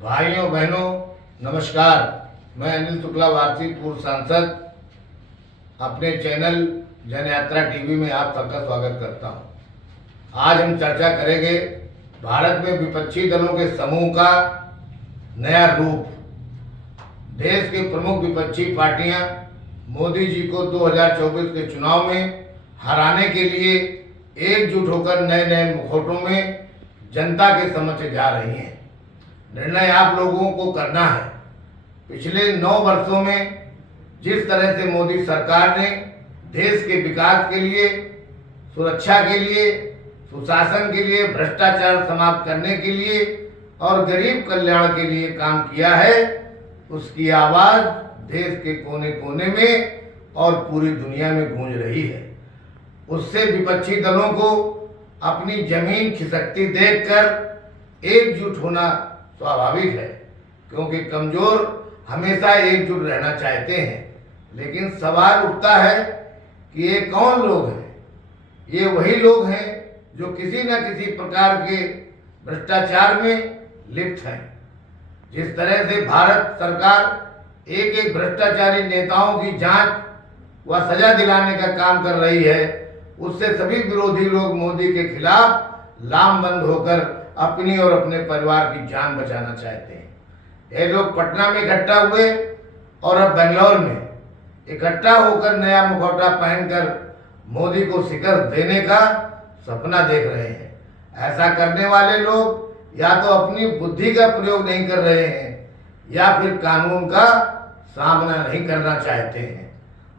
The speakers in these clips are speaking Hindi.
भाइयों बहनों नमस्कार। मैं अनिल शुक्ला वारसी, पूर्व सांसद, अपने चैनल जनयात्रा टीवी में आप सबका स्वागत करता हूं। आज हम चर्चा करेंगे भारत में विपक्षी दलों के समूह का नया रूप। देश की प्रमुख विपक्षी पार्टियां मोदी जी को 2024 के चुनाव में हराने के लिए एकजुट होकर नए नए मुखौटों में जनता के समक्ष जा रही हैं। निर्णय आप लोगों को करना है। पिछले 9 वर्षों में जिस तरह से मोदी सरकार ने देश के विकास के लिए, सुरक्षा के लिए, सुशासन के लिए, भ्रष्टाचार समाप्त करने के लिए और गरीब कल्याण के लिए काम किया है, उसकी आवाज देश के कोने कोने में और पूरी दुनिया में गूंज रही है। उससे विपक्षी दलों को अपनी जमीन खिसकती देखकर एकजुट होना स्वाभाविक है, क्योंकि कमजोर हमेशा एकजुट रहना चाहते हैं। लेकिन सवाल उठता है कि ये कौन लोग हैं? ये वही लोग हैं जो किसी न किसी प्रकार के भ्रष्टाचार में लिप्त हैं। जिस तरह से भारत सरकार एक एक भ्रष्टाचारी नेताओं की जांच व सजा दिलाने का काम कर रही है, उससे सभी विरोधी लोग मोदी के खिलाफ लामबंद होकर अपनी और अपने परिवार की जान बचाना चाहते हैं। ये लोग पटना में इकट्ठा हुए और अब बेंगलोर में इकट्ठा होकर नया मुखौटा पहनकर मोदी को शिकस्त देने का सपना देख रहे हैं। ऐसा करने वाले लोग या तो अपनी बुद्धि का प्रयोग नहीं कर रहे हैं या फिर कानून का सामना नहीं करना चाहते हैं।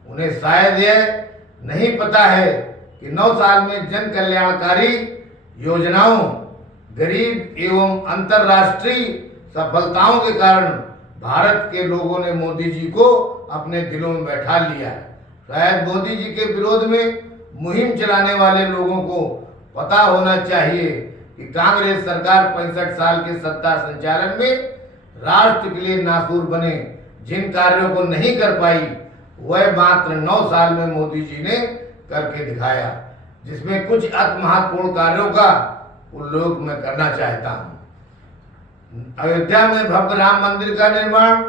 उन्हें शायद यह नहीं पता है कि 9 साल में जन कल्याणकारी योजनाओं, गरीब एवं अंतर्राष्ट्रीय सफलताओं के कारण भारत के लोगों ने मोदी जी को अपने दिलों में बैठा लिया है। शायद मोदी जी के विरोध में मुहिम चलाने वाले लोगों को पता होना चाहिए कि कांग्रेस सरकार 65 साल के सत्ता संचालन में राष्ट्र के लिए नासूर बने जिन कार्यों को नहीं कर पाई, वह मात्र 9 साल में मोदी जी ने करके दिखाया, जिसमें कुछ अति महत्वपूर्ण कार्यों का उल्लेख मैं करना चाहता हूं। अयोध्या में भव्य राम मंदिर का निर्माण,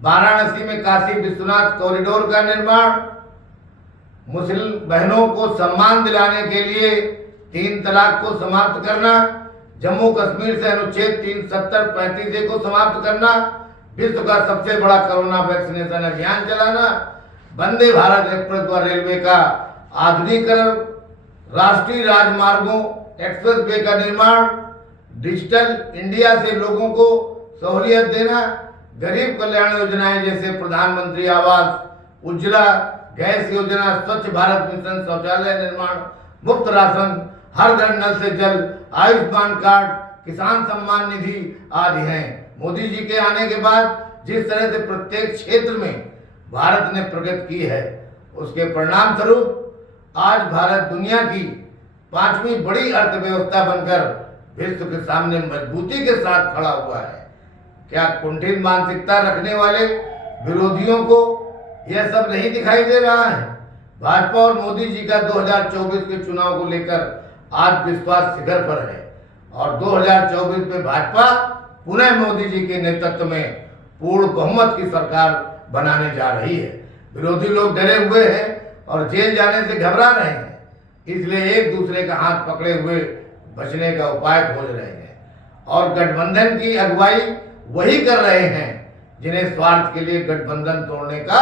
वाराणसी में काशी विश्वनाथ कॉरिडोर का निर्माण, मुस्लिम बहनों को सम्मान दिलाने के लिए 3 तलाक को समाप्त करना, जम्मू कश्मीर से अनुच्छेद 370-35A को समाप्त करना, विश्व का सबसे बड़ा कोरोना वैक्सीनेशन अभियान चलाना, वंदे भारत एक्सप्रेस व रेलवे का आधुनिकीकरण, राष्ट्रीय राजमार्गों एक्सप्रेस वे का निर्माण, डिजिटल इंडिया से लोगों को सहूलियत देना, गरीब कल्याण योजनाएं जैसे प्रधानमंत्री आवास, उज्ज्वला गैस योजना, स्वच्छ भारत मिशन, शौचालय निर्माण, मुफ्त राशन, हर घर नल से जल, आयुष्मान कार्ड, किसान सम्मान निधि आदि हैं। मोदी जी के आने के बाद जिस तरह से प्रत्येक क्षेत्र में भारत ने प्रगति की है, उसके परिणाम स्वरूप आज भारत दुनिया की 5वीं बड़ी अर्थव्यवस्था बनकर विश्व के सामने मजबूती के साथ खड़ा हुआ है। क्या कुंठित मानसिकता रखने वाले विरोधियों को यह सब नहीं दिखाई दे रहा है? भाजपा और मोदी जी का 2024 के चुनाव को लेकर आज विश्वास शिखर पर है और 2024 में भाजपा पुनः मोदी जी के नेतृत्व में पूर्ण बहुमत की सरकार बनाने जा रही है। विरोधी लोग डरे हुए हैं और जेल जाने से घबरा रहे हैं, इसलिए एक दूसरे का हाथ पकड़े हुए बचने का उपाय खोज रहे हैं और गठबंधन की अगुवाई वही कर रहे हैं जिन्हें स्वार्थ के लिए गठबंधन तोड़ने का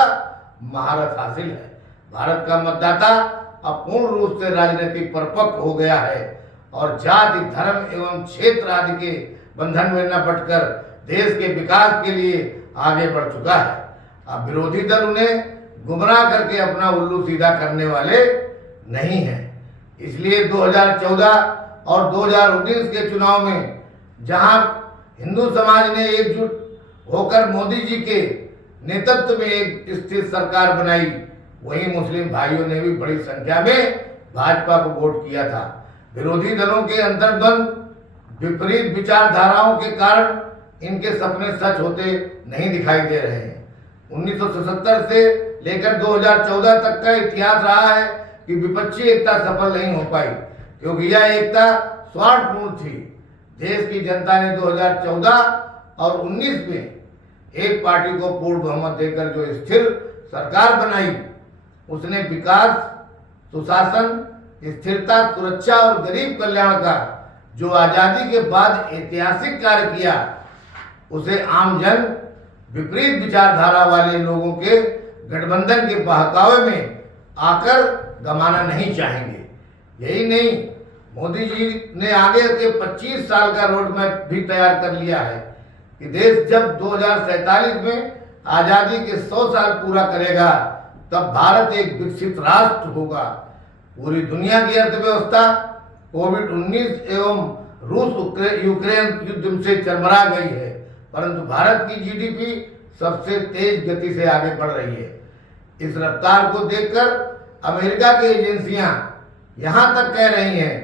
महारत हासिल है। भारत का मतदाता अब पूर्ण रूप से राजनीतिक परिपक्व हो गया है और जाति, धर्म एवं क्षेत्र आदि के बंधन में न बटकर देश के विकास के लिए आगे बढ़ चुका है। अब विरोधी दल उन्हें गुमराह करके अपना उल्लू सीधा करने वाले नहीं हैं। इसलिए 2014 और 2019 के चुनाव में जहां हिंदू समाज ने एकजुट होकर मोदी जी के नेतृत्व में एक स्थिर सरकार बनाई, वहीं मुस्लिम भाइयों ने भी बड़ी संख्या में भाजपा को वोट किया था। विरोधी दलों के अंतर्द्वंद, विपरीत विचारधाराओं के कारण इनके सपने सच होते नहीं दिखाई दे रहे हैं। 1977 से लेकर 2014 तक का इतिहास रहा है कि विपक्षी एकता सफल नहीं हो पाई, क्योंकि यह एकता स्वार्थपूर्ण थी। देश की जनता ने 2014 और 19 में एक पार्टी को पूर्ण बहुमत देकर जो स्थिर सरकार बनाई, उसने विकास, सुशासन, स्थिरता, सुरक्षा और गरीब कल्याण का जो आजादी के बाद ऐतिहासिक कार्य किया, उसे आम जन विपरीत विचारधारा वाले लोगों के गठबंधन के बहकावे में आकर गंवाना नहीं चाहेंगे। यही नहीं, मोदी जी ने आगे के 25 साल का रोड मैप भी तैयार कर लिया है कि देश जब 2047 में आजादी के 100 साल पूरा करेगा, तब भारत एक विकसित राष्ट्र होगा। पूरी दुनिया की अर्थव्यवस्था कोविड-19 एवं रूस यूक्रेन युद्ध से चरमरा गई है, परंतु भारत की जीडीपी सबसे तेज गति से आगे बढ़ रही है। इस रफ्तार को देखकर अमेरिका की एजेंसियां यहां तक कह रही हैं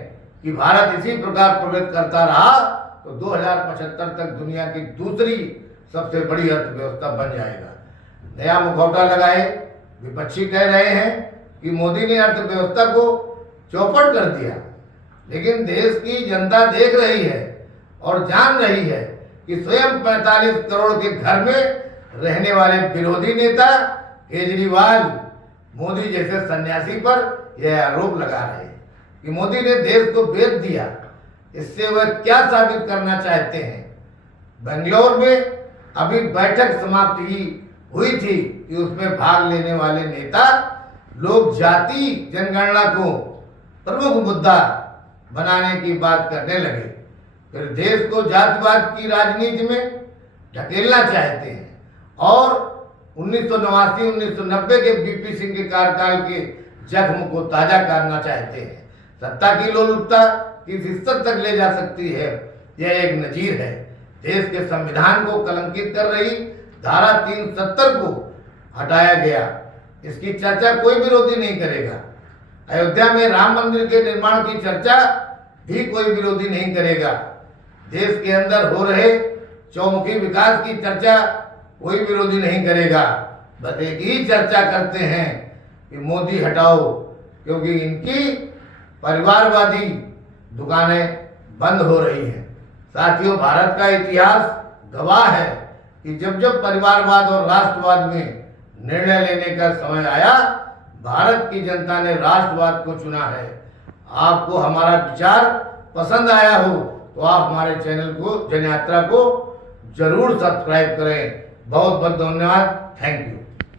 कि भारत इसी प्रकार प्रगति करता रहा तो 2075 तक दुनिया की दूसरी सबसे बड़ी अर्थव्यवस्था बन जाएगा। नया मुखौटा लगाए विपक्षी कह रहे हैं कि मोदी ने अर्थव्यवस्था को चौपट कर दिया, लेकिन देश की जनता देख रही है और जान रही है कि स्वयं 45 करोड़ के घर में रहने वाले विरोधी नेता केजरीवाल मोदी जैसे सन्यासी पर यह आरोप लगा रहे हैं कि मोदी ने देश को बेच दिया। इससे वह क्या साबित करना चाहते हैं? बेंगलोर में अभी बैठक समाप्त हुई थी कि उसमें भाग लेने वाले नेता लोग जाति जनगणना को प्रमुख मुद्दा बनाने की बात करने लगे, फिर देश को जातिवाद की राजनीति में ढकेलना चाहते हैं और 1989-1990 के बीपी सिंह के कार्यकाल के जख्म को ताजा करना चाहते हैं। सत्ता की लोलुपता किस स्तर तक ले जा सकती है, यह एक नजीर है। देश के संविधान को कलंकित कर रही धारा 370 को हटाया गया, इसकी चर्चा कोई विरोधी नहीं करेगा। अयोध्या में राम मंदिर के निर्माण की चर्चा भी कोई विरोधी नहीं करेगा। देश के अंदर हो रहे चौमुखी विकास की चर्चा कोई विरोधी नहीं करेगा। बस एक ही चर्चा करते हैं कि मोदी हटाओ, क्योंकि इनकी परिवारवादी दुकानें बंद हो रही हैं। साथियों, भारत का इतिहास गवाह है कि जब जब परिवारवाद और राष्ट्रवाद में निर्णय लेने का समय आया, भारत की जनता ने राष्ट्रवाद को चुना है। आपको हमारा विचार पसंद आया हो तो आप हमारे चैनल को जनयात्रा को जरूर सब्सक्राइब करें। बहुत बहुत धन्यवाद। Thank you.